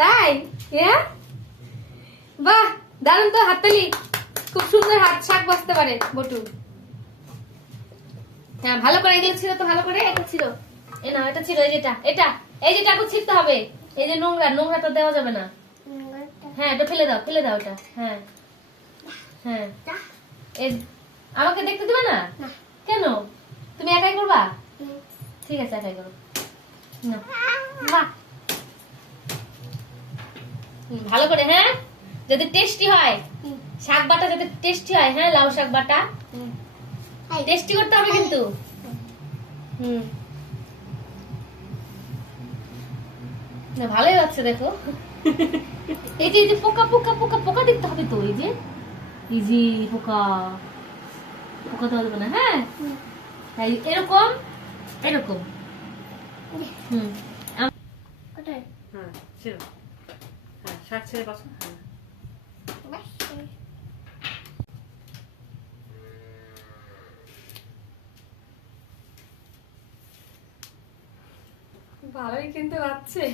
তাই? হ্যাঁ, বাহ দারুণ তো, হাততালি। খুব সুন্দর হাত শাক বাঁচতে পারে বটু। হ্যাঁ ভালো করে, এগুলো ছিল তো ভালো করে, এটা ছিল, এ না এটা ছিল, এই যেটা, এটা এই যেটা এখন ছিঁড়তে হবে। এই যে নোংরা, নোংরাটা দেওয়া যাবে না। হ্যাঁ এটা ফেলে দাও, ফেলে দাও এটা। হ্যাঁ হ্যাঁ, আমাকে দেখতে দিবে না কেন? তুমি একাই করবা? ঠিক আছে একাই করো। না বাহ, ভালো করে। হ্যাঁ যাতে টেস্টি হয়, শাক বাটা যাতে টেস্টি হয়। হ্যাঁ লাউ শাক বাটা টেস্টি করতে হবে কিন্তু। না ভালোই হচ্ছে দেখো। এই যে পোকা পোকা পোকা পোকা দেখতে হবে তো, এই যে পোকা পোকা দেওয়া যাবে না। হ্যাঁ এরকম এরকম। হ্যাঁ ছিল, হ্যাঁ শাক ছেড়ে পাচ্ছ। ভালোই কিন্তু আছে।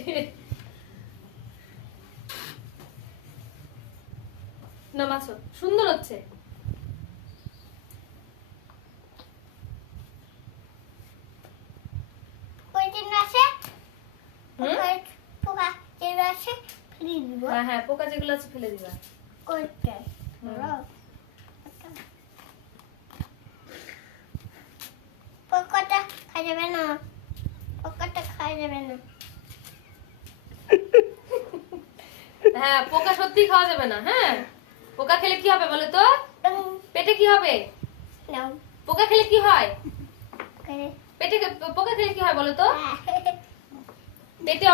না মাছ সুন্দর হচ্ছে। হ্যাঁ হ্যাঁ পোকা যেগুলো আছে ফেলে দিবা। পোকাটা খাওয়া যাবে না, পোকাটা খাওয়া যাবে না। হ্যাঁ পোকা সত্যি খাওয়া যাবে না। হ্যাঁ পোকা খেলে কি হবে বলো তো? পেটে কি হবে? পোকা খেলে কি হয়? পেটে পোকা খেলে কি হয় বলো তো? পেটে